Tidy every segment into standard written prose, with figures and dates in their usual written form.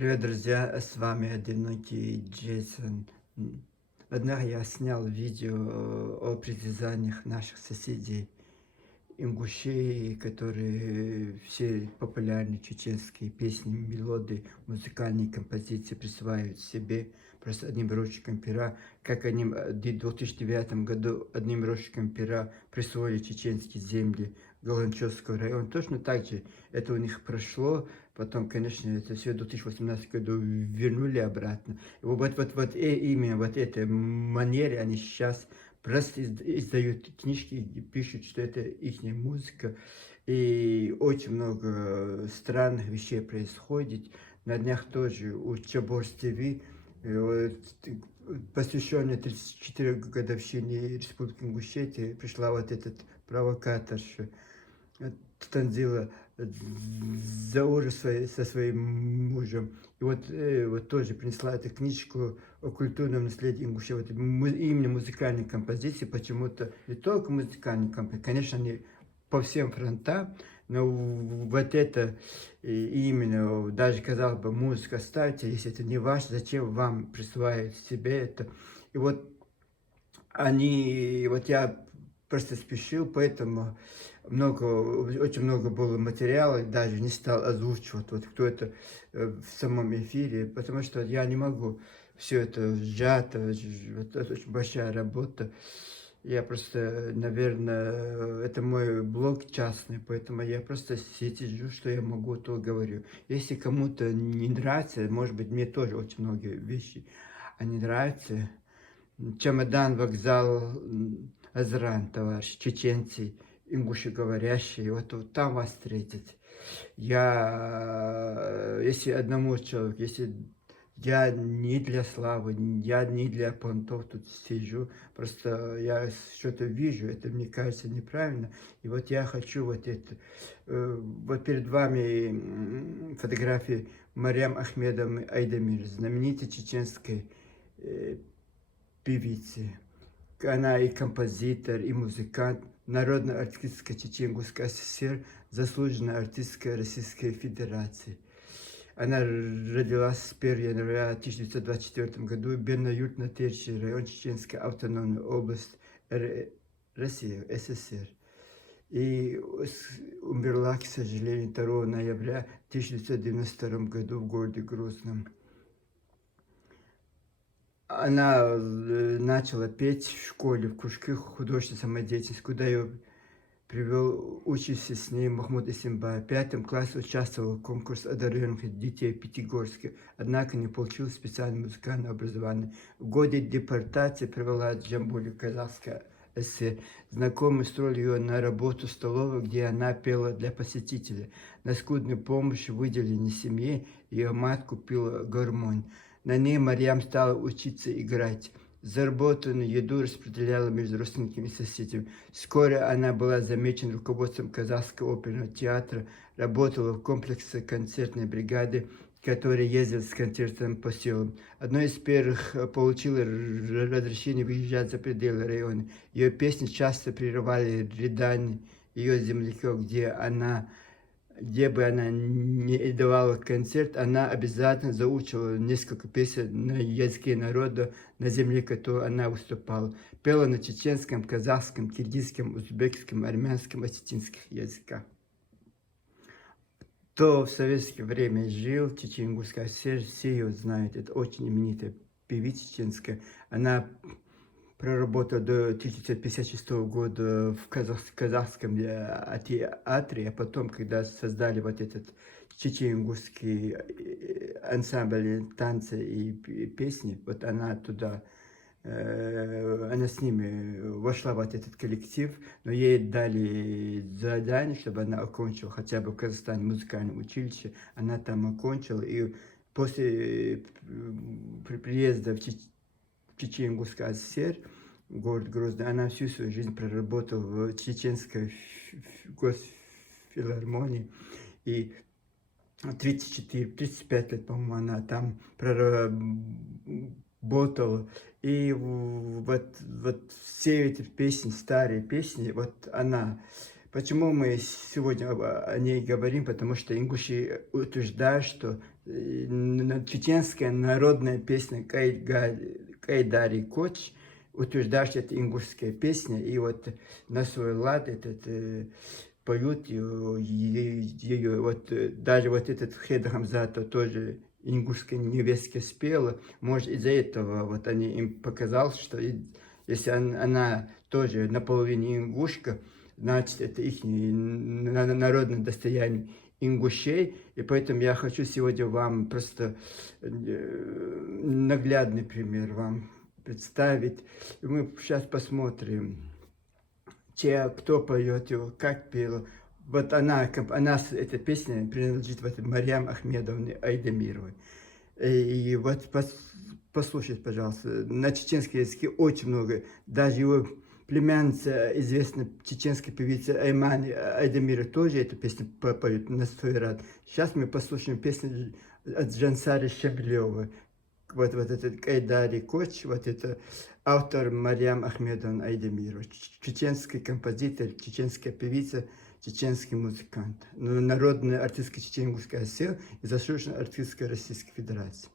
Привет, друзья! С вами одинокий Джейсон. Однажды я снял видео о притязаниях наших соседей ингушей, которые все популярные чеченские песни, мелодии, музыкальные композиции присваивают себе просто одним росчерком пера, как они в 2009 году одним росчерком пера присвоили чеченские земли Галанчевского района. Точно так же это у них прошло. Потом, конечно, это все в 2018 году вернули обратно. И именно вот этой манере они сейчас просто издают книжки и пишут, что это их музыка. И очень много странных вещей происходит. На днях тоже у Чаборс ТВ, посвященной 34 годовщине Республики Ингушетия, пришла вот этот провокаторша Танзила Заура со своим мужем. И вот тоже принесла эту книжку о культурном наследии Ингушетии. Вот именно музыкальные композиции, почему-то не только музыкальные композиции, конечно, они по всем фронтам, но вот это именно, даже, казалось бы, музыка ставьте, если это не ваше, зачем вам присваивать себе это? И вот вот я просто спешил, поэтому очень много было материала, даже не стал озвучивать, вот кто это в самом эфире, потому что я не могу все это сжато, вот это очень большая работа. Я просто, наверное, это мой блог частный, поэтому я просто сижу, что я могу, то говорю. Если кому-то не нравится, может быть, мне тоже очень многие вещи, не нравятся. Чемодан, вокзал, Азран, товарищ, чеченцы, ингушеговорящие, вот там вас встретят. Если одному человеку, если я не для славы, я не для понтов тут сижу, просто я что-то вижу, это мне кажется неправильно, и вот я хочу вот это. Вот перед вами фотографии Марьям Ахмедовны Айдамир, знаменитой чеченской певицы. Она и композитор, и музыкант, народная артистка Чечен-Ингушской ССР, заслуженная артистка Российской Федерации. Она родилась 1 января 1924 году в Бенно-Юртно-Терчий, район Чеченской автономной области России, СССР. И умерла, к сожалению, 2 ноября 1992 году в городе Грозном. Она начала петь в школе, в кружке художественной самодеятельности, куда ее привел учился с ней Махмуд Исимбай. В 5 классе участвовал в конкурсе одаренных детей в Пятигорске, однако не получил специальное музыкальное образование. В годы депортации провела в Джамбуле, Казахская ССР. Знакомые устроили ее на работу в столовой, где она пела для посетителей. На скудную помощь выделили семье, ее мать купила гармонь. На ней Марьям стала учиться играть. Заработанную еду распределяла между родственниками и соседями. Вскоре она была замечена руководством Казахского оперного театра, работала в комплексе концертной бригады, которая ездила с концертом по селам. Одной из первых получила разрешение выезжать за пределы района. Ее песни часто прерывали рядания ее земляков, где бы она не давала концерт, она обязательно заучивала несколько песен на языке народа, на земле, которой она выступала. Пела на чеченском, казахском, киргизском, узбекском, армянском, осетинских языках. Кто в советское время жил в Чечен-Ингушской ССР, все ее знают. Это очень именитая певица чеченская. Она проработал до 1956 года в казахском театре, а потом, когда создали вот этот чечен-ингушский ансамбль танца и песни, вот она туда, она с ними вошла в этот коллектив, но ей дали задание, чтобы она окончила хотя бы в Казахстане музыкальное училище, она там окончила, и после приезда в Чечен-Ингушская ССР, город Грозный, она всю свою жизнь проработала в чеченской госфилармонии. И 34-35 лет, по-моему, она там проработала. И вот все эти песни, старые песни, вот она. Почему мы сегодня о ней говорим? Потому что ингуши утверждают, что чеченская народная песня Кайдари Коч, утверждает, что это ингушская песня, и вот на свой лад поют ее, вот даже вот этот Хеда Хамзата тоже ингушской невестке спела, может из-за этого вот они им показал, что если она тоже наполовине ингушка, значит это их народное достояние ингушей, и поэтому я хочу сегодня вам просто наглядный пример вам представить. И мы сейчас посмотрим, кто поет его, как пела. Вот эта песня принадлежит вот Марьям Ахмедовне Айдемировой. И вот послушайте, пожалуйста, на чеченском языке очень много, даже его племянница, известная чеченская певица Айман Айдемирова тоже эту песню поет на свой рад. Сейчас мы послушаем песню от Жансары Шабелевой. Вот этот Кайдари Коч, вот это автор Марьям Ахмедовна Айдемирова, чеченский композитор, чеченская певица, чеченский музыкант, народная артистка Чечено-Ингушской ССР и заслуженная артистка Российской Федерации.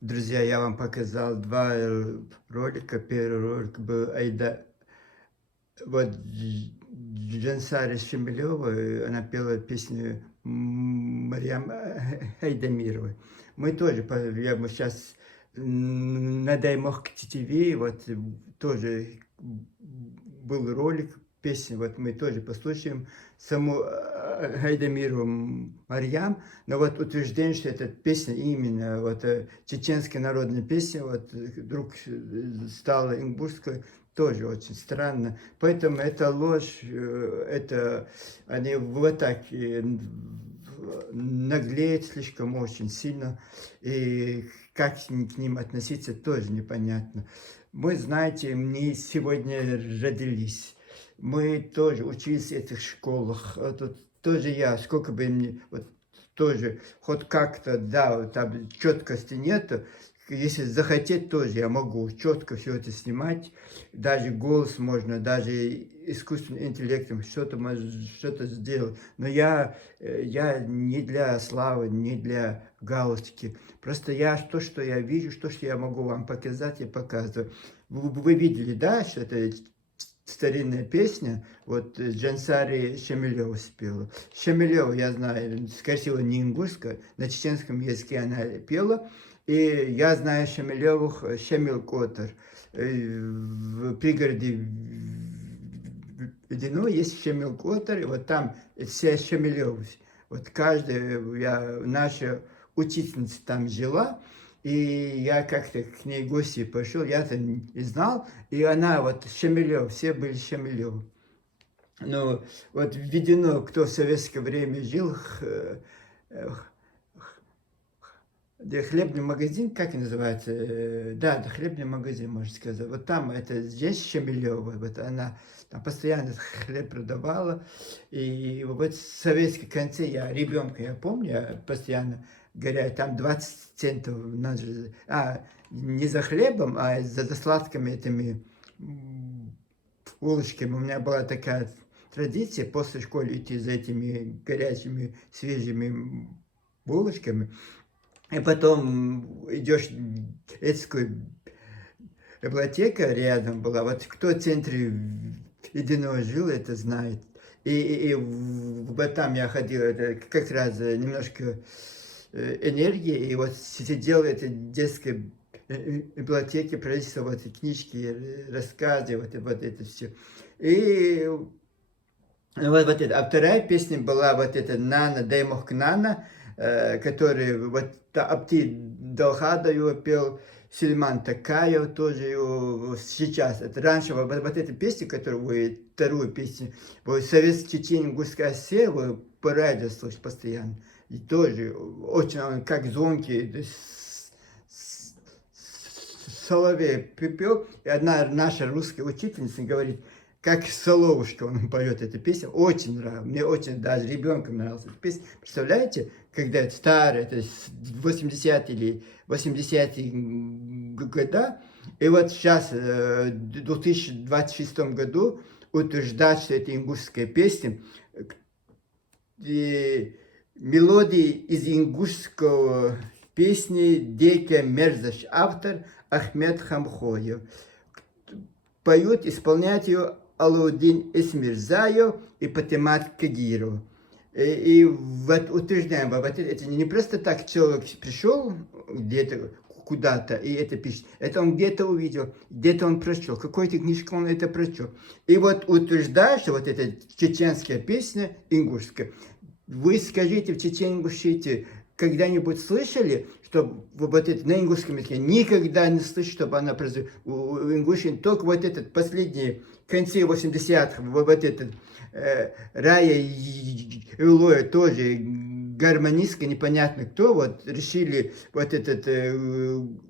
Друзья, я вам показал два ролика. Первый ролик был вот Джансари Шемелева, она пела песню Марьям Хайдамировой. Мы тоже, я сейчас на Даймох ТВ, вот тоже был ролик, песня, вот мы тоже послушаем саму Хайдамирову Марьям, но вот утверждение, что эта песня именно вот чеченская народная песня, вот вдруг стала ингушской, тоже очень странно. Поэтому это ложь, это они вот так наглеют слишком очень сильно, и как к ним относиться тоже непонятно. Мы, знаете, мы сегодня родились, мы тоже учились в этих школах, тут тоже я, сколько бы мне, вот тоже, хоть как-то, да, там четкости нету, если захотеть, тоже я могу четко все это снимать, даже голос можно, даже искусственным интеллектом что-то сделать. Но я не для славы, не для галочки. Просто то, что я вижу, что я могу вам показать, я показываю. Вы видели, да, что это старинная песня, вот Джансари Шемелева спела. Шемелева, я знаю, скорее всего, не ингушская, на чеченском языке она пела. И я знаю Шемелевых, Шемил Котор. В пригороде Ведено есть Шемил Котор, и вот там все Шемелевы. Вот наша учительница там жила, и я как-то к ней в гости пошел, я-то не знал, и она вот Шемелев, все были Шемелевы. Ну, вот Ведено, кто в советское время жил, хлебный магазин, как называется? Да, хлебный магазин, можно сказать. Вот там, здесь Шемелева, вот она там постоянно хлеб продавала. И вот в советском конце, ребенка, я помню, я постоянно говоря, там 20 центов, не за хлебом, а за сладкими этими булочками. У меня была такая традиция после школы идти за этими горячими, свежими булочками. И потом идешь в детскую библиотеку рядом была. Вот кто в центре Ведено жил, это знает. И вот там я ходил, это как раз немножко энергии. И вот сидел в этой детской библиотеке, пролистывал вот эти книжки, рассказы, вот это все. И вот это. А вторая песня была вот эта «Нана, Даймох Нана», который вот Апти Далхадаю пел, Сильман Такаев тоже сейчас. Это раньше вот эта песня, которую вы, вторую песню, советский Чечен-Ингушская Осетия, вы по радио слышите постоянно. И тоже очень, как звонкий, соловей пел. И одна наша русская учительница говорит, как Соловушка он поет эту песню, очень нравится, мне очень, даже ребенком нравилась эта песня. Представляете, когда это старая, это 80-е или 80-е года, и вот сейчас, в 2026 году, утверждать, что это ингушская песня, и мелодии из ингушского песни «Дикая мерзость», автор Ахмед Хамхоев. Поют, исполняют ее Алаудин Эсмирзаев и Патимат Кагиров. И вот утверждаем, вот это не просто так человек пришел где-то куда-то и это пишет. Это он где-то увидел, где-то он прочел, какой-то книжку он это прочел. И вот утверждает, что вот эта чеченская песня ингушская. Вы скажите в Чечен-Ингушетии, когда-нибудь слышали, что вот это на ингушском языке, никогда не слышали, чтобы она произошла. У ингушин только вот этот последний, в конце 80-х, вот этот Рая Юлоя тоже гармонистка, непонятно кто, вот решили вот этот,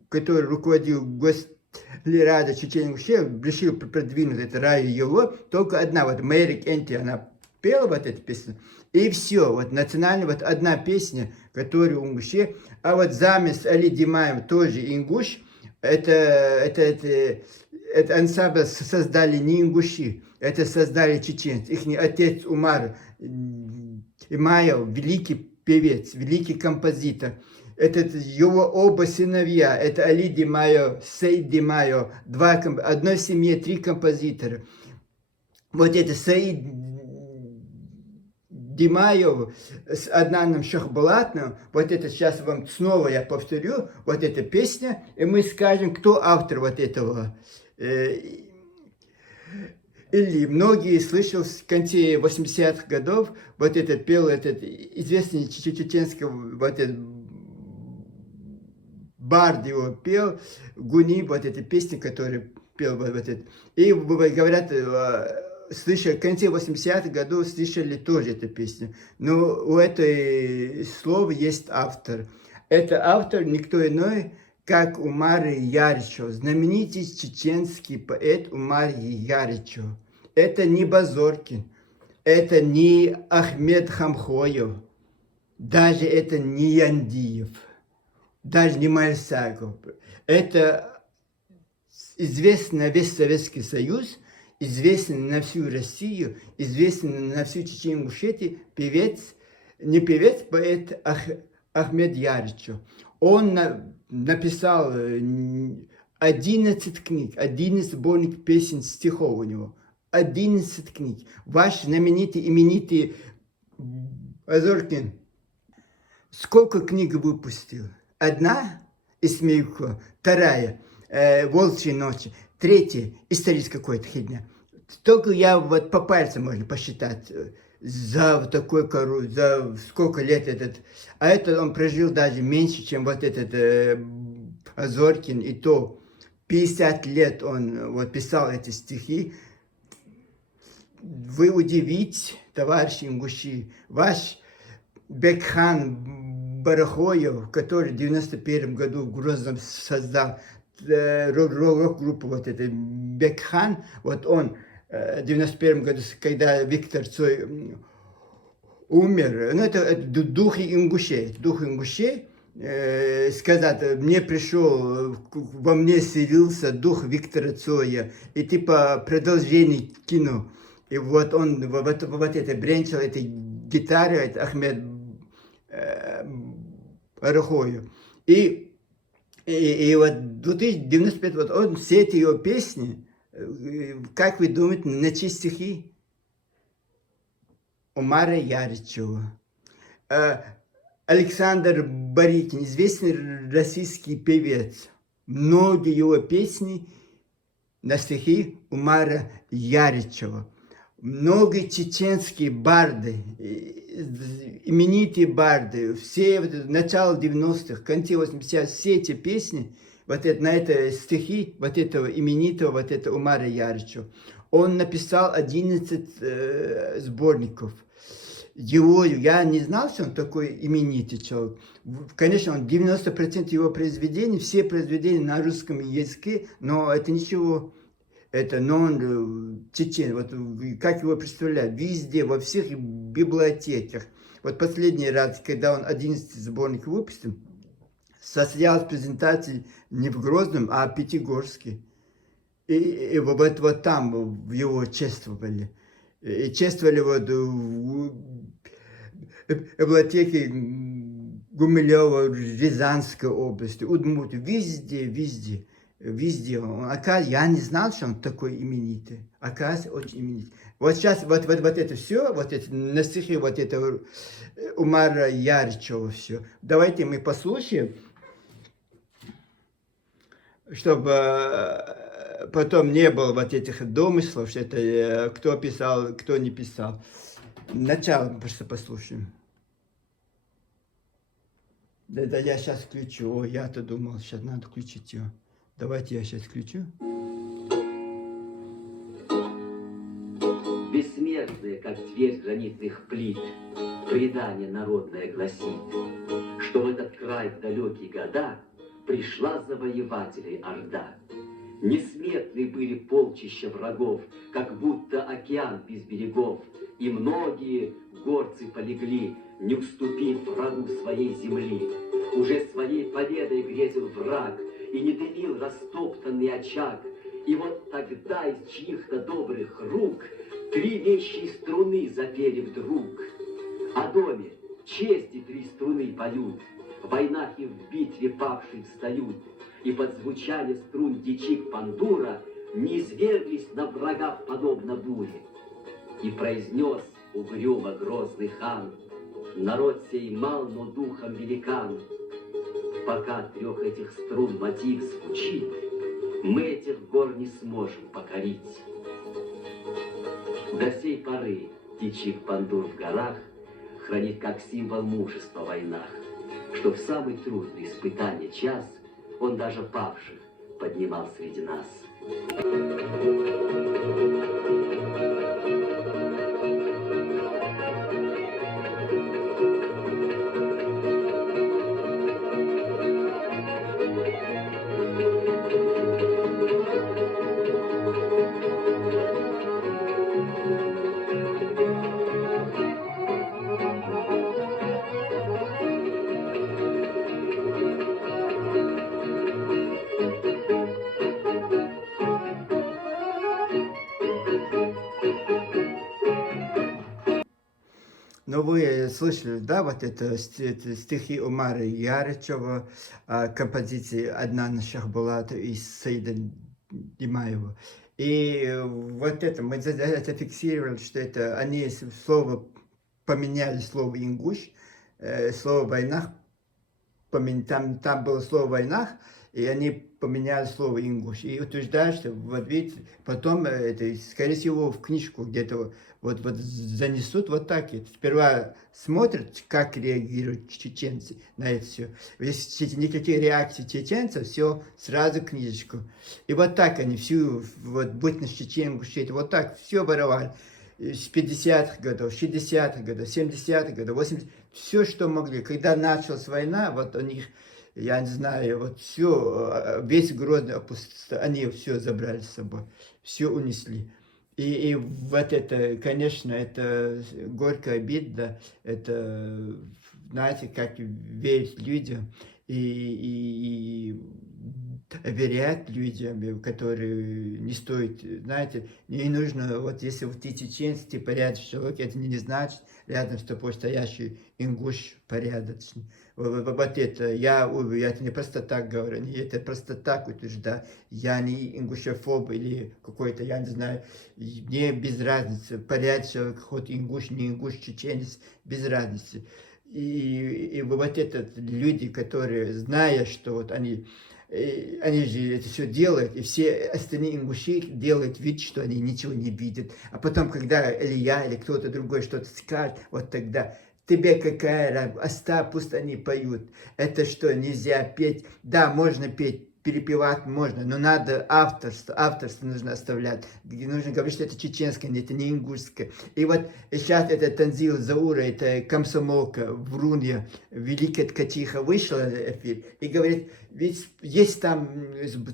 который руководил Гослерада Чечен-Ингушетии, решил продвинуть это Рая Юло, только одна, вот Мэрик Энти, она пела вот эту песню, и все, вот национальная, вот одна песня, которая у ингушей, а вот замес Али Димаев тоже ингуш, это ансамбль создали не ингуши, это создали чеченцы, их отец Умар Имаев, великий певец, великий композитор, Это его оба сыновья, это Али Ди Майо, Саид Ди Майо, одной семье 3 композитора. Вот это Саид Ди Майо с Аднаном Шахбалатным, вот это сейчас вам снова я повторю, вот эта песня, и мы скажем, кто автор вот этого. Или многие слышал в конце 80-х годов, вот этот пел этот известный чеченский вот этот бард его пел, Гуни, вот эта песня, которую пел вот этот. И говорят, слышали, в конце 80-х годов слышали тоже эту песню. Но у этой слова есть автор. Это автор никто иной, как Умар Яричев, знаменитый чеченский поэт Умар Яричев. Это не Базоркин, это не Ахмед Хамхоев, даже это не Яндиев, даже не Мальсаков. Это известный на весь Советский Союз, известный на всю Россию, известный на всю Чечению-Ингушетию певец, не певец, поэт Ахмед Яричев. Он написал 11 книг, 11 сборников песен, стихов у него. 11 книг. Ваш знаменитый, именитый Базоркин сколько книг выпустил? Одна «Исмеюко», вторая «Волчьи ночи», третья «Историческая какая-то хидня». Только я вот по пальцам можно посчитать за такой кору, за сколько лет этот. А это он прожил даже меньше, чем вот этот Базоркин, и то 50 лет он вот писал эти стихи. Вы удивите, товарищи ингуши, ваш Бекхан Барахоев, который в 91 году в Грозном создал рок-группу, вот это Бекхан, вот он в 91 году, когда Виктор Цой умер, ну это дух ингушей, сказать, мне пришел, во мне селился дух Виктора Цоя, и типа продолжение кино. И вот он вот это бренчал, этой гитары, это Ахмед Барахоев. И вот 2095, вот он все эти его песни, как вы думаете, на чьи стихи? Умара Яричева. Александр Барыкин, известный российский певец. Многие его песни на стихи Умара Яричева. Многие чеченские барды, именитые барды, все начало 90-х, конце 80-х, все эти песни, вот это, на это стихи вот этого именитого, вот этого Умара Яричева. Он написал 11 сборников. Его, я не знал, что он такой именитый человек. Конечно, он 90% его произведений, все произведения на русском языке, но это ничего. Это, но он чечен, вот как его представляют, везде, во всех библиотеках. Вот последний раз, когда он 11 сборников выпустил, состоялась презентация не в Грозном, а в Пятигорске. И вот там его чествовали. И чествовали вот в библиотеке Гумилева, Рязанской области, Удмуртии, везде. Везде. Оказывается, я не знал, что он такой именитый. Оказывается, очень именитый. Вот сейчас вот это все, вот это на стихи вот этого Умара Яричева все. Давайте мы послушаем, чтобы потом не было вот этих домыслов, что это кто писал, кто не писал. Начало просто послушаем. Да, я сейчас включу. О, я-то думал, сейчас надо включить ее. Давайте я сейчас включу. Бессмертные, как дверь гранитных плит, предание народное гласит, что в этот край в далекие года пришла завоевателей орда. Несметны были полчища врагов, как будто океан без берегов, и многие горцы полегли, не уступив врагу своей земли. Уже своей победой грезил враг, и не дымил растоптанный очаг. И вот тогда из чьих-то добрых рук 3 вещие струны запели вдруг. О доме чести 3 струны поют, В войнах и в битве павшие встают, и под звучание струн дичик пандура низвергались на врага подобно буре. И произнес угрюмо грозный хан: народ сей мал, но духом великан. Пока трех этих струн мотив звучит, мы этих гор не сможем покорить. До сей поры дичик пандур в горах хранит как символ мужества в войнах, что в самый трудный испытание час он даже павших поднимал среди нас. Ну, вы слышали, да, вот это стихи Умара Ярычева, композиция «Одна на Шахбулата» из Саида Димаева. И вот это, мы это фиксировали, что это они слово поменяли, слово «ингуш», слово «войнах», там было слово «войнах», и они поменяли слово «ингуш». И утверждают, что вот видите, потом это, скорее всего, в книжку где-то вот занесут вот так. И сперва смотрят, как реагируют чеченцы на это все. Если никаких реакций чеченцев, все, сразу книжечку. И вот так они всю, вот бытность чечен, вот так все воровали. С 50-х годов, 60-х годов, 70-х годов, 80-х, все, что могли. Когда началась война, вот у них, я не знаю, вот все, весь Грозный они все забрали с собой, все унесли. И вот это, конечно, это горькая обида, это, знаете, как верить людям и верять людям, которые не стоят, знаете, не нужно, вот если ты чеченец, ты порядочный человек, это не значит рядом с тобой стоящий ингуш порядочный. Вот это, я это не просто так говорю, не это просто так утверждаю, я не ингушофоб или какой-то, я не знаю, мне без разницы, порядочный человек, хоть ингуш, не ингуш, чеченец, без разницы. И вот это люди, которые, зная, что вот они же это все делают, и все остальные ингуши делают вид, что они ничего не видят. А потом, когда или я, или кто-то другой что-то скажет, вот тогда тебе какая разница, оставь, пусть они поют. Это что, нельзя петь? Да, можно петь, перепевать можно, но надо авторство нужно оставлять. Нужно говорить, что это чеченское, это не ингушское. И вот сейчас это Танзил Заура, это комсомолка, Врунья, Великая Ткачиха вышла на эфир и говорит, ведь есть там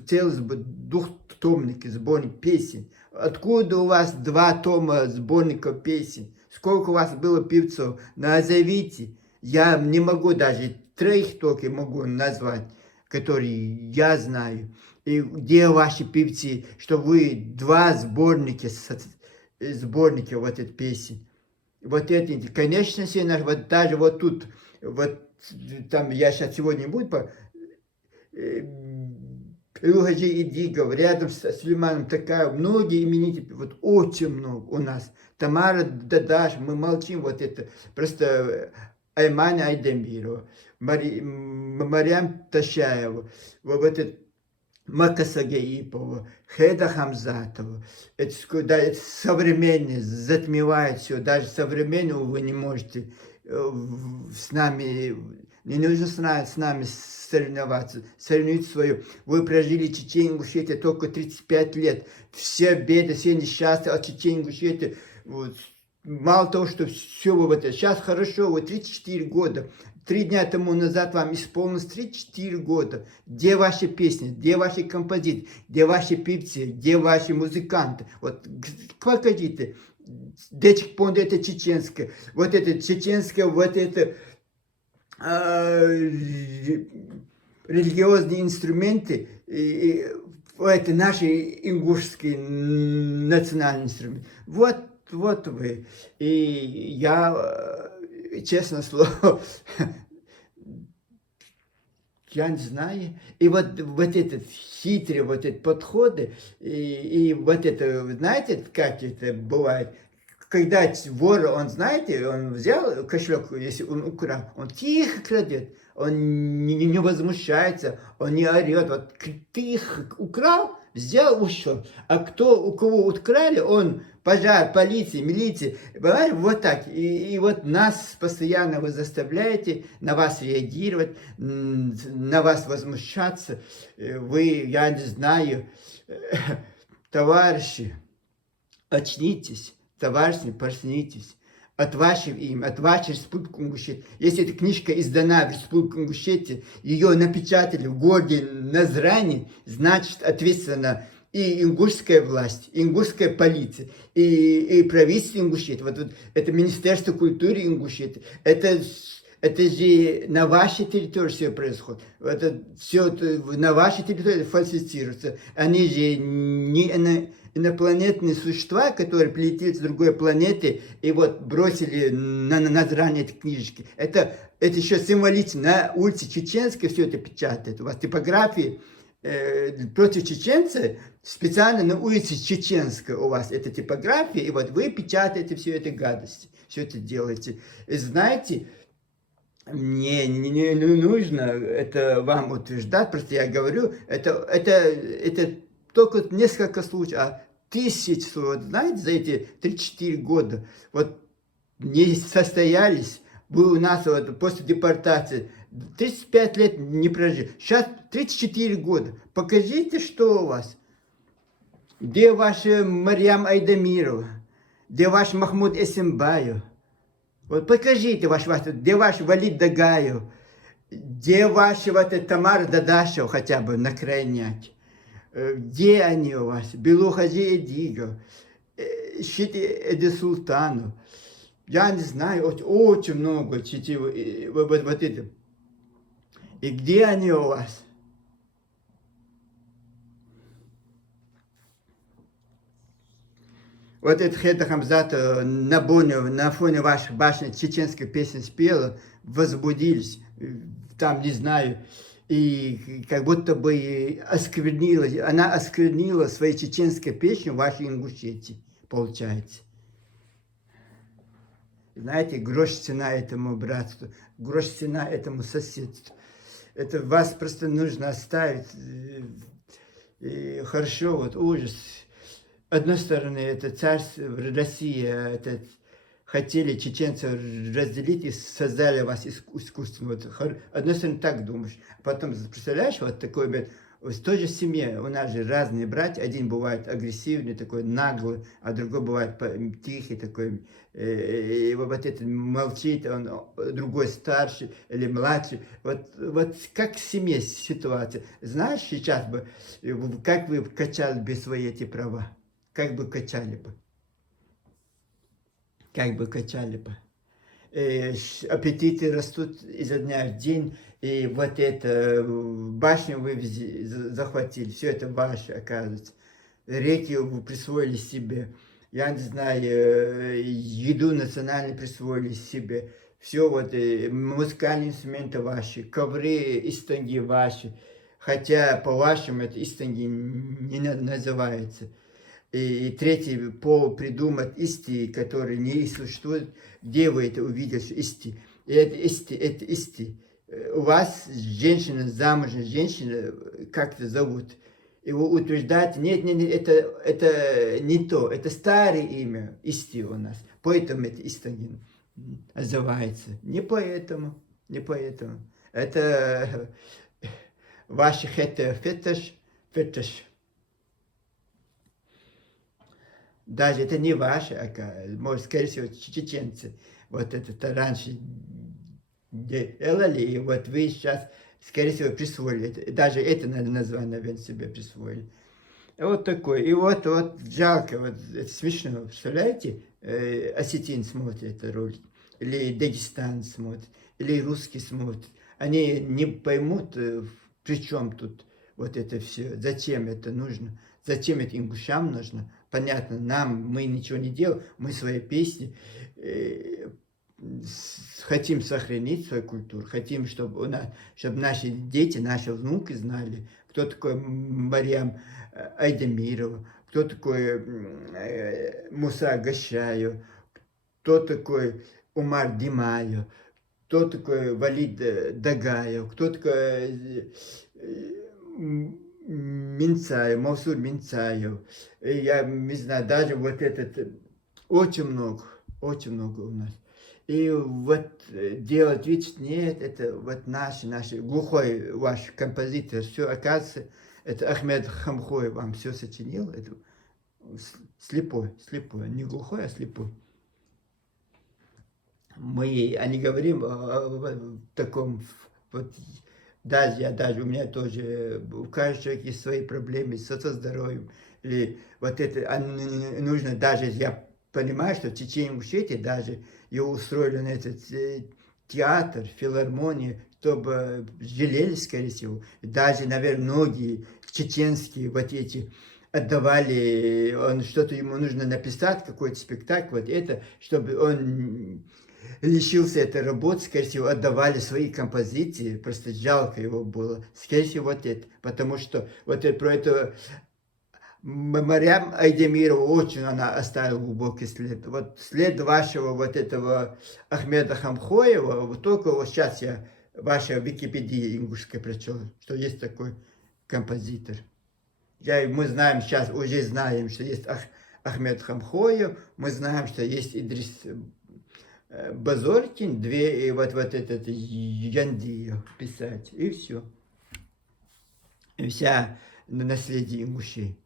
целый двухтомник, сборник песен. Откуда у вас 2 тома сборника песен? Сколько у вас было певцов? Назовите. Я не могу даже 3 только могу назвать, которые я знаю. И где ваши певцы, что вы 2 сборника вот этих песен. Вот это, конечно, вот даже вот тут, вот там я сейчас сегодня буду Илгаджи Идигов, рядом с Сулейманом такая, многие именитые, вот очень много у нас. Тамара Дадаш, мы молчим, вот это, просто Аймана Айдемирова, Марьям Ташаева, вот этот Макаса Гаипова, Хеда Хамзатова. Это современное, затмевает все. Даже современного вы не можете с нами, не нужно с нами соревноваться, соревнуйте свою. Вы прожили Чечению, Ингушетию только 35 лет. Все беды, все несчастья от Чечении, Ингушетии. Вот. Мало того, что все вы вот это. Сейчас хорошо, вы 34 года. 3 дня тому назад вам исполнилось 34 года. Где ваши песни, где ваши композиции, где ваши певцы, где ваши музыканты? Вот покажите. Дечик Понд это чеченское, вот это чеченское, вот это религиозные инструменты, это наши ингушские национальные инструменты. Вот вы. И я, честно слово, Я не знаю. И вот этот хитрый вот эти подходы, и вот это, вы знаете, как это бывает? Когда вор, он, знаете, он взял кошелек, если он украл, он тихо крадет, он не возмущается, он не орет, вот тихо украл, взял, ушел. А кто, у кого украли, он пожар, полиция, милиция, понимаете, вот так. И вот нас постоянно вы заставляете на вас реагировать, на вас возмущаться. Вы, я не знаю, товарищи, очнитесь, товарищи, проснитесь. От вашего имени, от вашей Республики Ингушетия. Если эта книжка издана в Республике Ингушетия, ее напечатали в городе Назрани, значит, ответственно и ингушская власть, и ингушская полиция, и правительство Ингушетии. Вот это Министерство культуры Ингушетии. Это же на вашей территории все происходит. Это все на вашей территории фальсифицируется. Они же не инопланетные существа, которые прилетели с другой планеты и вот бросили на название этой книжечки. Это еще символично. На улице Чеченской все это печатает. У вас типографии против чеченца специально на улице Чеченской у вас это типография, и вот вы печатаете все это гадости, все это делаете. И знаете, мне не нужно это вам утверждать, просто я говорю, это только несколько случаев, а тысяч, вот, знаете, за эти 3-4 года, вот не состоялись, вы у нас вот после депортации 35 лет не прожили, сейчас 34 года, покажите, что у вас, где ваша Марьям Айдамирова, где ваш Махмуд Эсембаев, вот покажите где ваш Валид Дагаев, где ваш вот Тамар Дадашев хотя бы на крайняке. Где они у вас? Белухази Эдигов, Шити Эди Султанов. Я не знаю, очень много вот это. И где они у вас? Вот это Хеда Хамзат на фоне вашей башни чеченской песни спела, возбудились, там, не знаю, и как будто бы она осквернила своей чеченской песней вашей Ингушетии, получается. Знаете, грош цена этому братству, грош цена этому соседству. Это вас просто нужно оставить. И хорошо, вот ужас. С одной стороны, это царство, Россия, хотели чеченцев разделить и создали вас искусственно. Вот, с одной стороны, так думаешь. А потом, представляешь, вот такой, в той же семье у нас же разные братья. Один бывает агрессивный, такой наглый, а другой бывает тихий, такой, и вот этот молчит, он другой старший или младший. Вот как в семье ситуация. Знаешь, сейчас бы, как вы качали бы свои эти права? Как бы качали бы? Как бы качали бы? Аппетиты растут изо дня в день, и вот это башню вы захватили, все это ваше, оказывается. Реки вы присвоили себе, я не знаю, еду национальную присвоили себе, все вот, музыкальные инструменты ваши, ковры из тонги ваши, хотя по-вашему это из тонги не называется. И третий повод придумать исти, которые не существуют, где вы это увидели, что исти. И это исти. У вас женщина, замужняя женщина, как-то зовут. И вы утверждаете, нет, это не то, это старое имя, исти у нас. Поэтому это исти называется. Не поэтому. Это ваш фетиш. Даже это не ваши, может, скорее всего, чеченцы. Вот это раньше делали, и вот вы сейчас, скорее всего, присвоили. Даже это название, наверное, себе присвоили. Вот такой. И вот жалко, вот это смешно, представляете? Осетин смотрит этот ролик, или Дагестан смотрит, или русский смотрит. Они не поймут, при чем тут вот это все, зачем это нужно, зачем это ингушам нужно. Понятно, мы ничего не делаем, мы свои песни хотим сохранить свою культуру, хотим, чтобы, чтобы наши дети, наши внуки знали, кто такой Марьям Айдемирова, кто такой Муса Гашаев, кто такой Умар Димаев, кто такой Валид Дагаев, кто такой Минцаев, Мавсур Минцаев. И я не знаю, даже вот этот, очень много у нас. И вот делать вид, что нет, это вот наши, глухой ваш композитор, все, оказывается, это Ахмед Хамхоев вам все сочинил, это слепой, не глухой, а слепой. Мы, а не говорим о таком, вот, даже у меня тоже, у каждого человека есть свои проблемы со здоровьем, или вот это, нужно даже, я понимаю, что в Чечне-Ингушетии даже ее устроили на этот театр, филармонию, чтобы жалели, скорее всего. Даже, наверное, многие чеченские вот эти отдавали, что-то ему нужно написать, какой-то спектакль, вот это, чтобы он лишился этой работы, скорее всего, отдавали свои композиции, просто жалко его было. Скорее всего, вот это, потому что вот это, про это Марьям Айдемирова очень она оставила глубокий след. Вот след вашего вот этого Ахмеда Хамхоева, вот только вот сейчас я ваша Википедия ингушская прочел, что есть такой композитор. Мы знаем сейчас, уже знаем, что есть Ахмед Хамхоев, мы знаем, что есть Идрис Базоркин, две, и вот этот Яндиев писать, и все. И вся наследие ингушей.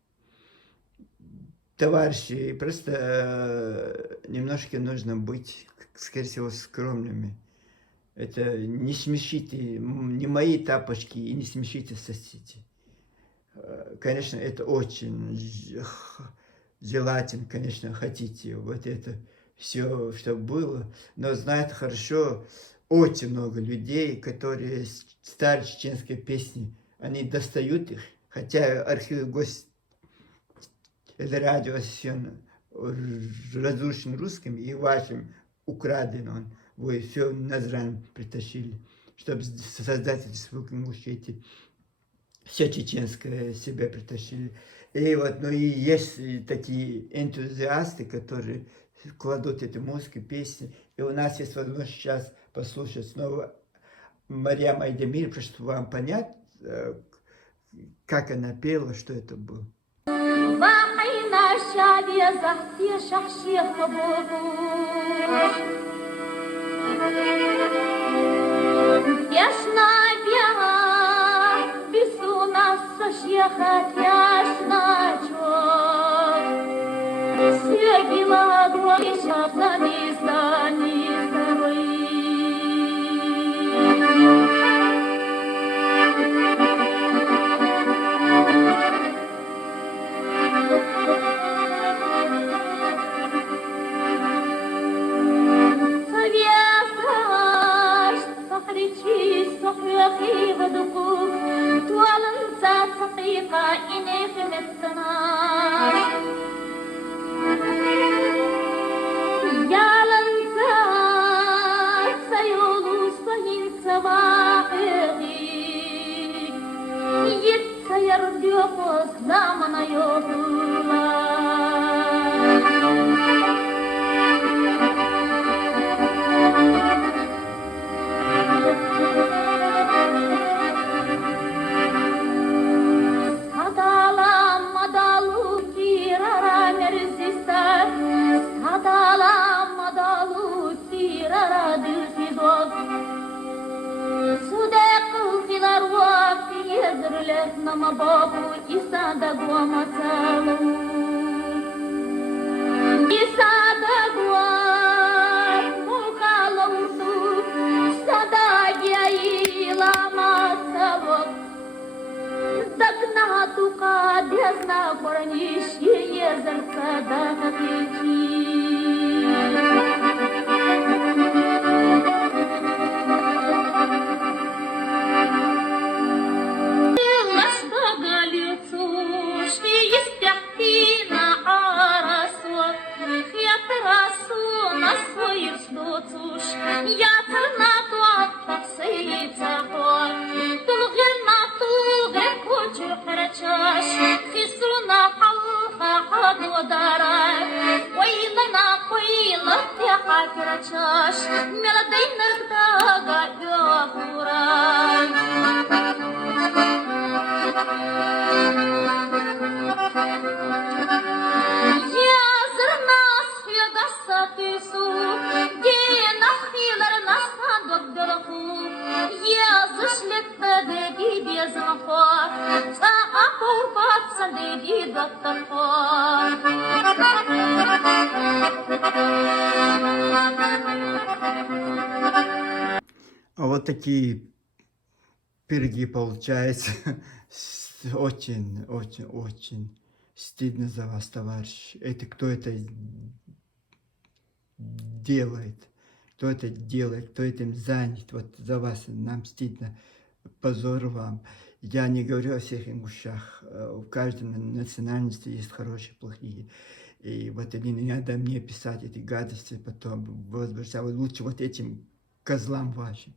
Товарищи, просто немножко нужно быть, скорее всего, скромными. Это не смешите, не мои тапочки и не смешите соседей. Конечно, это очень желательно, конечно, хотите вот это все, чтобы было, но знают хорошо очень много людей, которые старые чеченские песни, они достают их, хотя архив радио разрушен русским и вашим украден он, вы все Назран притащили, чтобы создать республику Ингушетии. Все чеченское себя притащили. И вот, ну и есть такие энтузиасты, которые кладут эту музыку, песни. И у нас есть возможность сейчас послушать снова Марьям Айдемир, чтобы вам понять, как она пела, что это было. Ехать ясно, Сергила Гройша за низда, يا فرناطو تصيصحو تلغلنا طوغك وجحرتش خسرنا حلقة حد ودارك ويلنا قيلت يا حكرتش ملدينا داغا يا زرناس يا قصة سوق دينا خيلر ناس دقدرخو يا زشلت تدقيد يا زنخوار ساقور بات سندي А вот такие пироги получаются. Очень, очень, очень стыдно за вас, товарищ. Это кто это делает? Кто это делает? Кто этим занят? Вот за вас нам стыдно. Позор вам. Я не говорю о всех ингушах. У каждой национальности есть хорошие, плохие. И вот не надо мне писать эти гадости потом. Возмущаться. Лучше вот этим козлам вашим,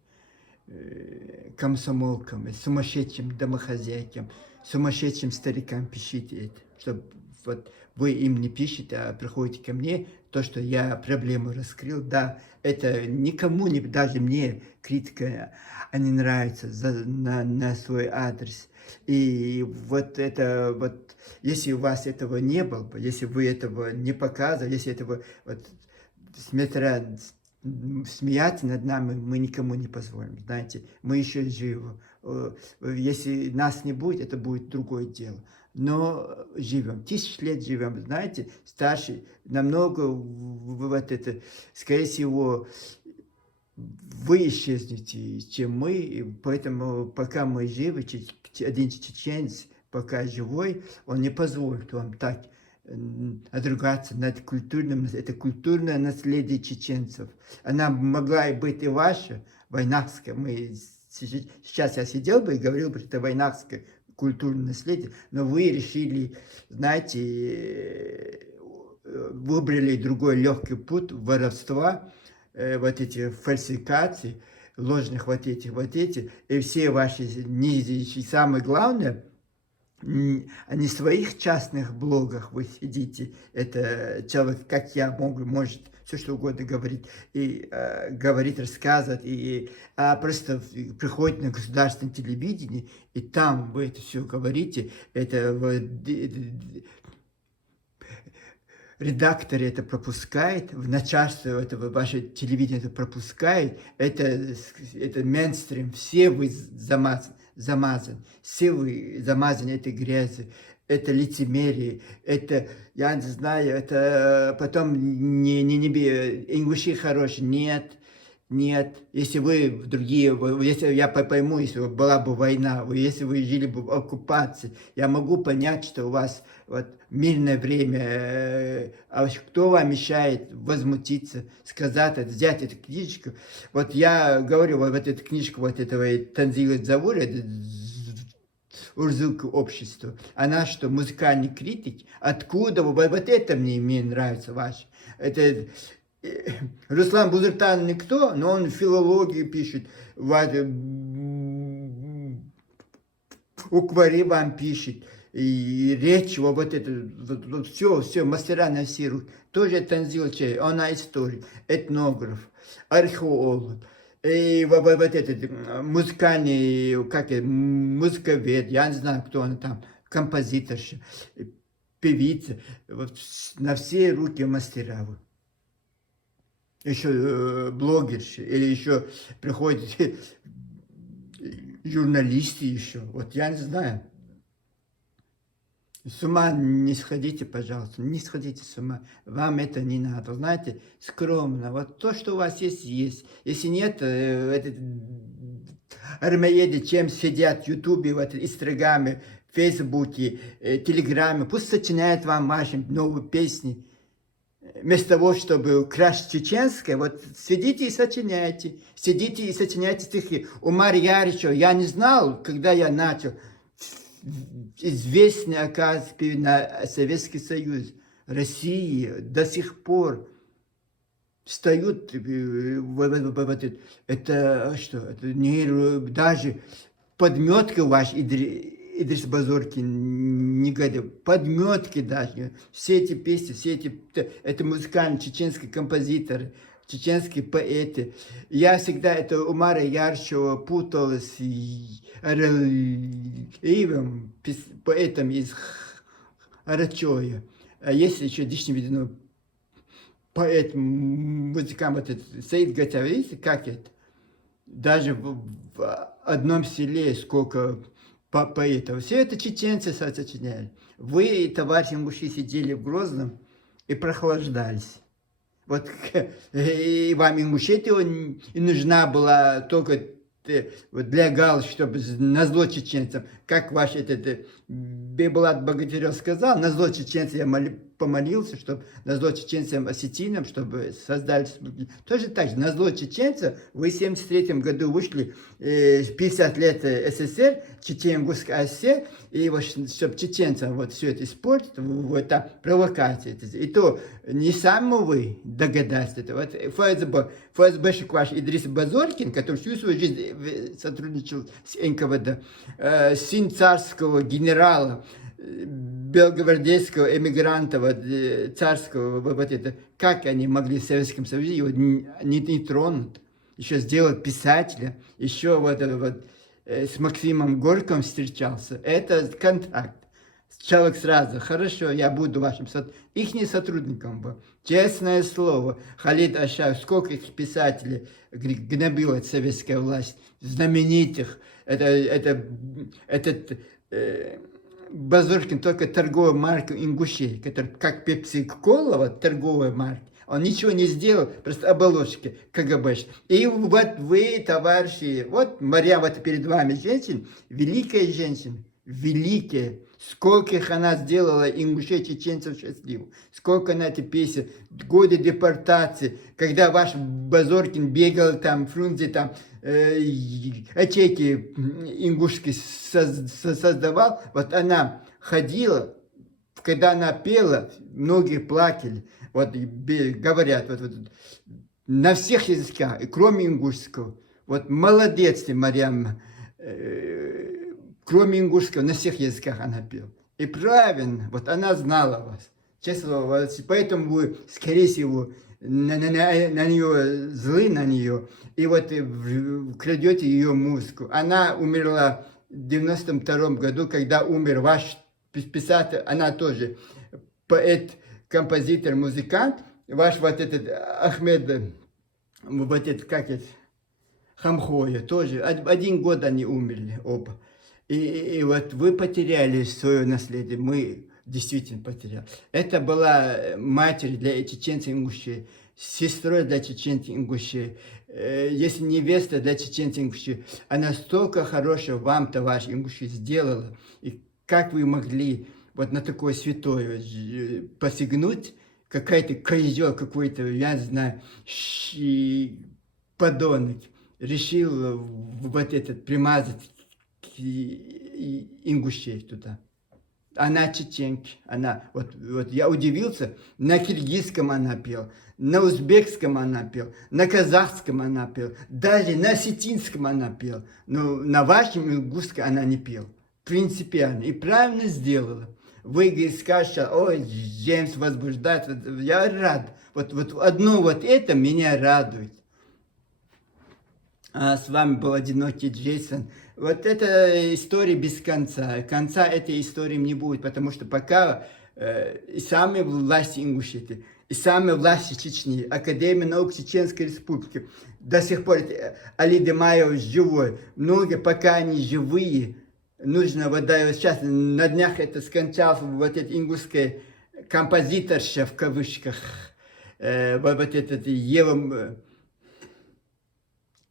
комсомолкам, сумасшедшим домохозяйкам, сумасшедшим старикам пишите это, чтобы вот вы им не пишете, а приходите ко мне, то, что я проблему раскрыл, да, это никому, не, даже мне критика, не нравится на свой адрес. И вот это вот, если у вас этого не было бы, если вы этого не показывали, если этого вот смеяться над нами мы никому не позволим, знаете, мы еще живы. Если нас не будет, это будет другое дело. Но живем, 1000 лет живем, знаете, старший, намного, вот это, скорее всего, вы исчезнете, чем мы, и поэтому пока мы живы, один чеченец, пока живой, он не позволит вам так отругаться над культурным, это культурное наследие чеченцев. Она могла и быть и ваша, войнахская. Сейчас я сидел бы и говорил бы, что это войнахское культурное наследие, но вы решили, знаете, выбрали другой легкий путь воровства, вот эти фальсификации, ложных вот эти, и все ваши низшие, самое главное, не в своих частных блогах вы сидите, это человек, как я, может все что угодно говорить, и говорить, рассказывать, а просто приходит на государственное телевидение, и там вы это все говорите, это редактор это пропускает, в начальство этого ваше телевидение это пропускает, это мейнстрим, все вы замазан, все вы замазаны этой грязью, это лицемерие, это, я не знаю, это потом ингуши хорошие, нет, если вы в другие, если я пойму, если была бы война, если вы жили бы в оккупации, я могу понять, что у вас вот мирное время, а кто вам мешает возмутиться, сказать, взять эту книжку. Вот я говорю, вот эту книжку вот этого Танзила Завура, Урзук общества, она что, музыкальный критик? Откуда? Вот это мне нравится ваше. Это Руслан Бузуртан никто, но он филологию пишет, уквари вам пишет, и речь, вот это, вот все, мастера на все руки. Тоже Танзил Чей, он историк, этнограф, археолог. И вот этот музыкальный, музыковед, я не знаю, кто он там, композиторша, певица, вот, на все руки мастера. Еще блогерши, или еще приходят журналисты еще, вот я не знаю. С ума не сходите, пожалуйста, не сходите с ума, вам это не надо, знаете, скромно, вот то, что у вас есть, есть, если нет, армееды, чем сидят в Ютубе, в Инстаграме, Фейсбуке, Телеграме, пусть сочиняют вам ваши новые песни, вместо того, чтобы красть чеченское, вот сидите и сочиняйте стихи. У Марья Яричева я не знал, когда я начал, известный, оказывается, на Советский Союз, России до сих пор встают, это что, это даже подметки ваш Идрис Базоркин не гадил, подметки даже, все эти песни, это музыкальные чеченские композиторы, чеченские поэты. Я всегда это Умара Яршева путал с Ивом, поэтом из Арачоя. А есть еще Дишневидино поэт, музыкант, вот этот Саид Гатяв, видите, как это? Даже в одном селе сколько поэтов. Все это чеченцы сочиняли. Вы, товарищи ингуши, сидели в Грозном и прохлаждались. Вот и вам ингушетия и нужна была только вот для галочки, чтобы назло чеченцам, как ваш этот Бебулат Богатырев сказал, назло чеченцам я помолился, чтобы назло чеченцам осетинам, чтобы создали... Тоже так же, назло чеченцам, вы в 1973 году вышли 50 лет СССР, Чечен-Ингушская ССР, и вот, чтобы чеченцам вот все это испортить, вот там провокация. И то не сам вы догадались это. Вот ФСБшник ваш Идрис Базоркин, который всю свою жизнь сотрудничал с НКВД, сын царского генерала, белогвардейского эмигранта, вот, царского, вот это, как они могли в Советском Союзе его не тронуть, еще сделать писателя, еще вот, с Максимом Горьким встречался. Это контракт. Человек сразу, хорошо, я буду вашим их сотрудником был. Честное слово, Халид Ашаев, сколько их писателей гнобила советская власть, знаменитых. Этот Базоркин только торговая марка ингушей, который как Пепси-Кола, вот, торговая марка. Он ничего не сделал, просто оболочки КГБ. И вот вы, товарищи, вот Марьям, вот перед вами женщина, великая женщина, великая. Сколько их она сделала ингушей, чеченцев счастливых. Сколько она эти песен, годы депортации, когда ваш Базоркин бегал там, Фрунзе там, ячейки ингушские создавал. Вот она ходила, когда она пела, многие плакали. Вот говорят, вот, на всех языках, кроме ингушского. Вот молодец ты, Марьям. Кроме ингушского, на всех языках она пела. И правильно, вот она знала вас. Честно, вот, поэтому вы, скорее всего, на нее злы, на нее, и вот крадете ее музыку. Она умерла в 92 году, когда умер ваш писатель, она тоже поэт, композитор, музыкант. Ваш вот этот Ахмед, вот этот, как это, Хамхоя, тоже. 1 год они умерли оба. И вот вы потеряли свое наследие, мы действительно потеряли. Это была матерь для чеченцев ингушей, сестрой для чеченцев ингушей, если невеста для чеченцев ингушей. Она столько хорошего вам, товарищ ингуши, сделала. И как вы могли вот на такое святое посягнуть, какая-то козел какой-то, я не знаю, подонок, решил вот этот примазать ингушей туда. Она чеченка, она, вот я удивился, на киргизском она пела, на узбекском она пела, на казахском она пела, даже на осетинском она пела, но на вашем ингушском она не пела. Принципиально. И правильно сделала. Вы скажете, ой, Джеймс возбуждает, я рад. Вот одно вот это меня радует. А с вами был одинокий Джейсон. Вот эта история без конца. Конца этой истории не будет, потому что пока и самые власти Ингушетии, и самые власти Чечни, Академия наук Чеченской Республики, до сих пор Али Демаев живой. Многие, пока они живые, нужно, вот да, сейчас на днях это скончался вот эта ингушская композиторша, в кавычках, вот этот Ева,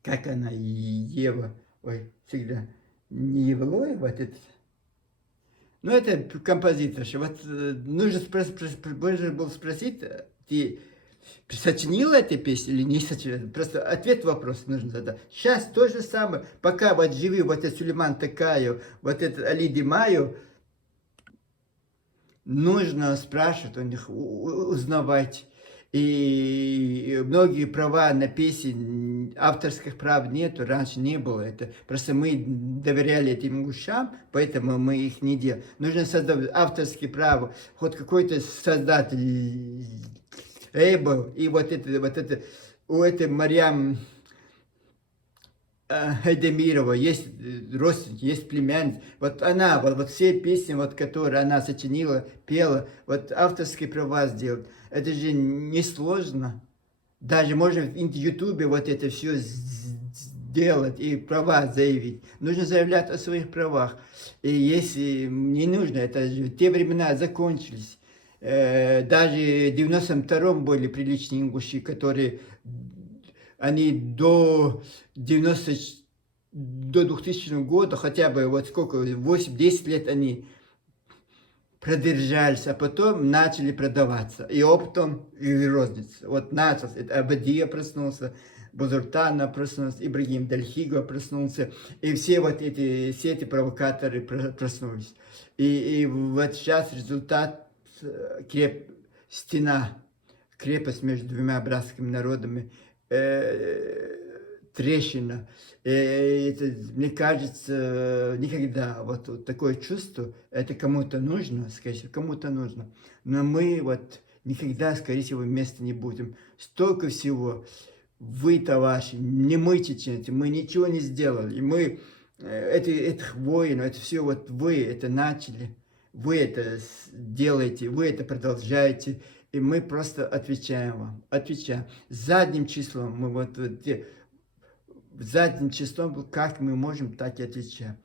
как она, Ева, ой, всегда, не Евлоева, вот это, ну это композиторша, вот нужно было спросить, ты сочинила эту песню или не сочинила? Просто ответ вопрос нужно задать. Сейчас то же самое, пока вот живы вот этот Сулейман Такаев, вот этот Али Демаев, нужно спрашивать у них, узнавать. И многие права на песен, авторских прав нету, раньше не было. Это просто мы доверяли этим гушам, поэтому мы их не делали. Нужно создать авторские права, хоть какой-то создатель Эйбл, и вот это у этой Марьям Хайдемирова есть родственники, есть племянница. Вот она, вот все песни, вот, которые она сочинила, пела, вот авторские права сделать. Это же несложно. Даже можно в Ютубе вот это все сделать и права заявить. Нужно заявлять о своих правах. И если не нужно, это же те времена закончились. Даже в 92-м были приличные ингуши, которые они до 2000 года, хотя бы вот сколько, 8-10 лет они продержались, а потом начали продаваться. И оптом, и розница. Вот начался, это Абадия проснулся, Бузуртана проснулся, Ибрагим Дальхиго проснулся, и все эти провокаторы проснулись. И вот сейчас результат стена, крепость между двумя братскими народами, трещина. Мне кажется, никогда вот такое чувство, это кому-то нужно, скорее всего, кому-то нужно. Но мы вот никогда, скорее всего, вместе не будем. Столько всего. Вы-то ваши, не мы, чеченцы, мы ничего не сделали. И мы, этих воинов, это все вот вы это начали, вы это делаете, вы это продолжаете. И мы просто отвечаем вам, отвечаем. Задним числом, мы задним числом, как мы можем, так и отвечаем.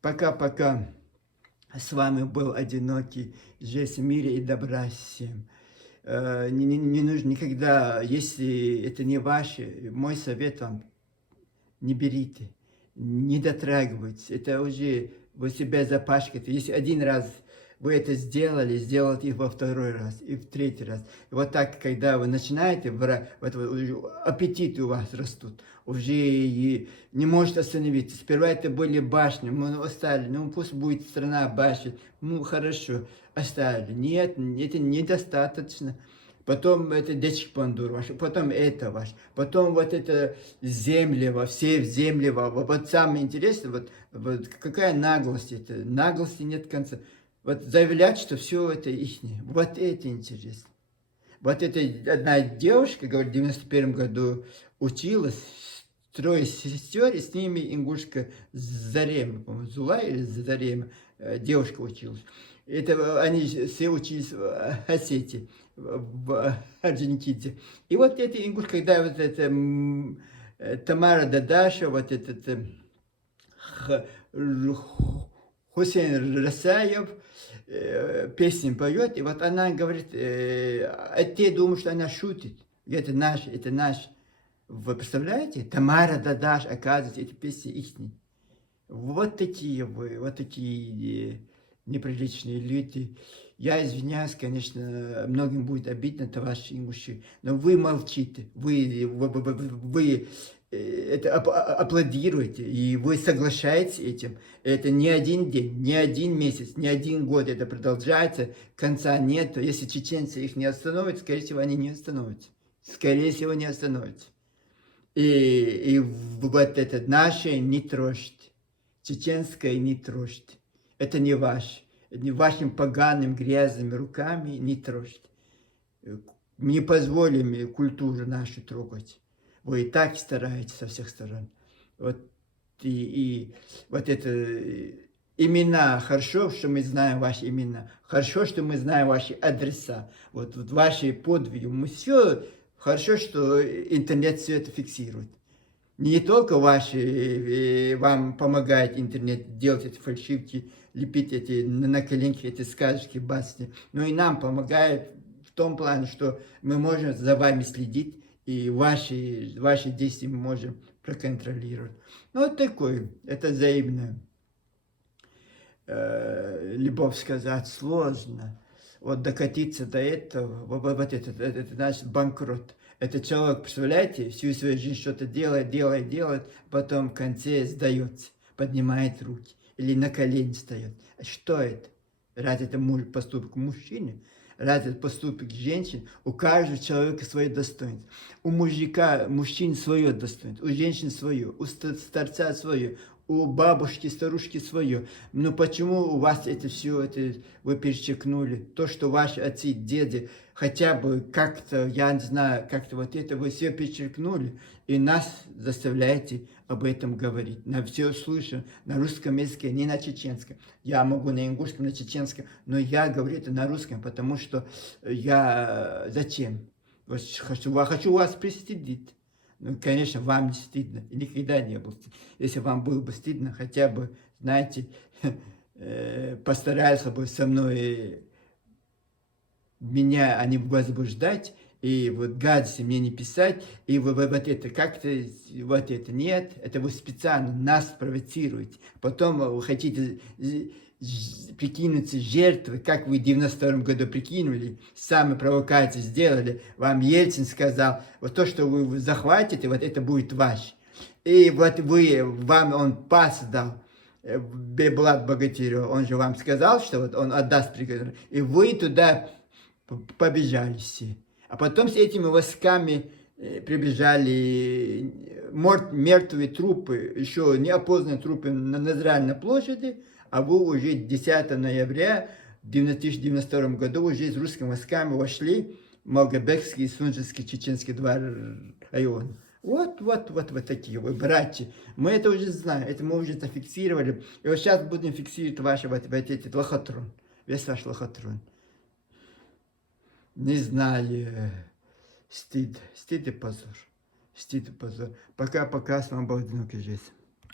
Пока-пока. С вами был одинокий. Жизнь в мире и добра всем. Не нужно никогда, если это не ваше, мой совет вам, не берите, не дотрагивайтесь. Это уже вы себя запачкаете. Если один раз вы это сделайте их во второй раз и в третий раз. И вот так, когда вы начинаете, аппетиты у вас растут, уже и не может остановиться. Сперва это были башни, мы оставили, ну пусть будет страна башен, ну хорошо, оставили. Нет, это недостаточно. Потом это Дечик Пандур ваш, потом это ваш, потом вот это землево, все землево. Вот самое интересное, вот какая наглость это, наглости нет конца. Вот заявлять, что все это ихнее. Вот это интересно. Вот это одна девушка, говорит, в 91 году училась, трое сестер, и с ними ингушка Зарема, по-моему, Зула или Зарема, девушка училась. Это они все учились в Осетии, в Орджоникидзе. И вот эта ингушка, когда вот это Тамара Дадаша, вот этот Хусейн Расаев песни поет, и вот она говорит, а те думают, что она шутит. Это наш, это наш. Вы представляете? Тамара Дадаш, оказывается, эти песни ихние. Вот такие вы, вот такие неприличные люди. Я извиняюсь, конечно, многим будет обидно, товарищи ингуши, но вы молчите, вы это аплодируете, и вы соглашаетесь с этим. Это не один день, не один месяц, не один год, это продолжается, конца нет. Если чеченцы их не остановят, скорее всего, они не остановятся. Скорее всего, не остановятся. И вот это наше не трожьте, чеченское не трожьте. Это не ваше, не вашими погаными грязными руками не трожьте. Не позволим культуру нашу трогать. Вы и так стараетесь со всех сторон. Вот и вот это имена, хорошо, что мы знаем ваши имена, хорошо, что мы знаем ваши адреса, вот ваши подвиги, мы все, хорошо, что интернет все это фиксирует. Не только ваши, вам помогает интернет делать эти фальшивки, лепить эти на коленке, эти сказочки, басни, но и нам помогает в том плане, что мы можем за вами следить, и ваши действия мы можем проконтролировать. Ну, вот такой, это взаимная любовь сказать сложно. Вот докатиться до этого, вот это значит банкрот. Этот человек, представляете, всю свою жизнь что-то делает, потом в конце сдается, поднимает руки или на колени встает. Что это? Разве это поступок мужчины? разве поступок женщин, у каждого человека свое достоинство. У мужчин свое достоинство, у женщин свое, у старца свое, у бабушки, старушки свое. Но почему у вас это все, это вы перечеркнули? То, что ваши отцы, деды, хотя бы как-то, я не знаю, как-то вот это вы все перечеркнули, и нас заставляете об этом говорить. На все слышу, на русском языке, не на чеченском. Я могу на ингушском, на чеченском, но я говорю это на русском, потому что я... Зачем? Вот хочу вас пристыдить. Ну, конечно, вам не стыдно, никогда не было. Если вам было бы стыдно, хотя бы, знаете, постарался бы со мной меня не возбуждать, и вот гадости мне не писать, и вы вот это как-то, вот это нет, это вы специально нас провоцируете. Потом вы хотите прикинуться жертвой, как вы в 92 году прикинули, сами провокации сделали, вам Ельцин сказал, вот то, что вы захватите, вот это будет ваше. И вот вам он пас дал, Бейбулат Богатырев, он же вам сказал, что вот он отдаст приказ, и вы туда побежали все. А потом с этими войсками прибежали мертвые трупы, еще неопознанные трупы на Назральной площади, а вы уже 10 ноября 1992 году уже с русскими войсками вошли в Малгобекский, Сунжинский, Чеченский два района. Вот такие вы, братья. Мы это уже знаем, это мы уже зафиксировали. И вот сейчас будем фиксировать ваши вот эти лохотрон, весь ваш лохотрон. Не знаю, стыд и позор. Стыд и позор. Пока-пока, с вами был одинокий жизнь.